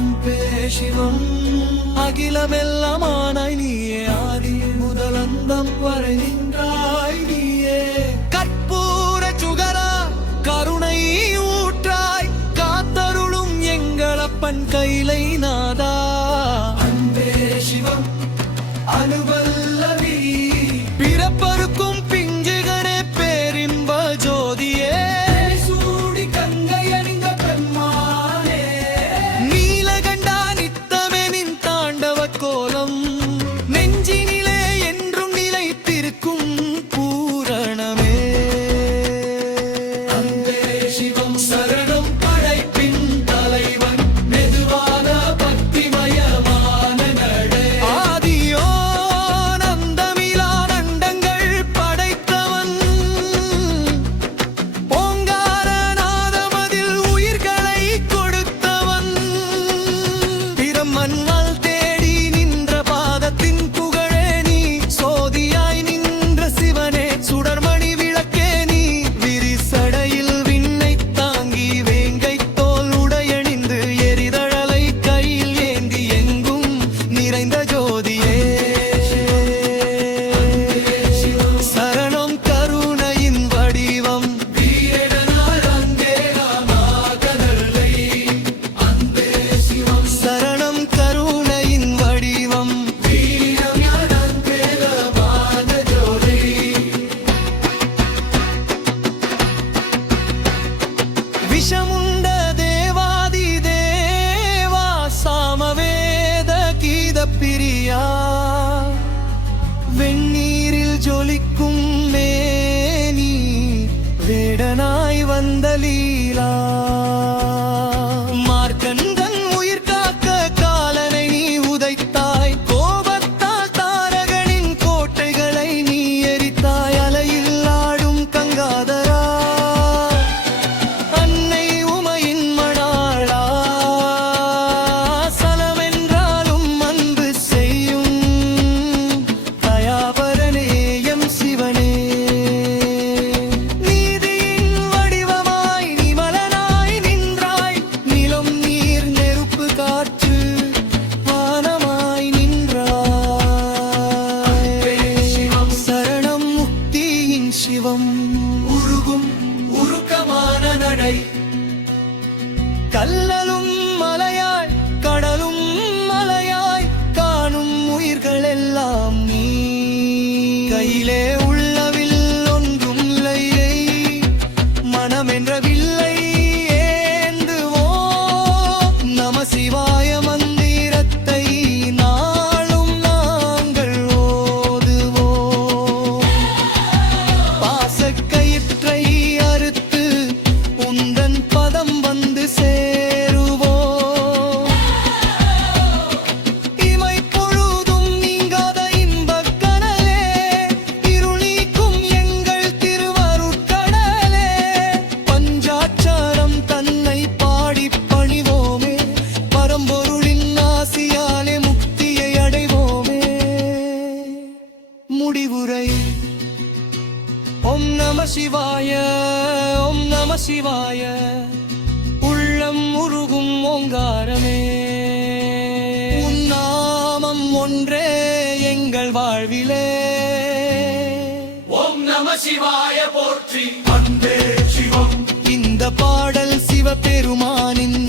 அகிலம் பேசிவம் அகிலமெல்லாம் ஆனாய் நீயே ஆதி முதலந்தம் வரை நின்றாய். One. Fico கல்லலும் மலையாய் கடலும் மலையாய் காணும் உயிர்கள் எல்லாம் நீ. கையிலே உள்ளவில் ஒன்றும் இல்லை மனமென்ற வில்லை ஏந்துவோ. நம சிவாயம முடிவுரை. ஓம் நம சிவாய ஓம் நம சிவாய. உள்ளம் உருகும் ஓங்காரமே. உன்னாமம் ஒன்றே எங்கள் வாழ்விலே. ஓம் நம சிவாய போற்றி. அன்பே சிவம். இந்த பாடல் சிவபெருமானின்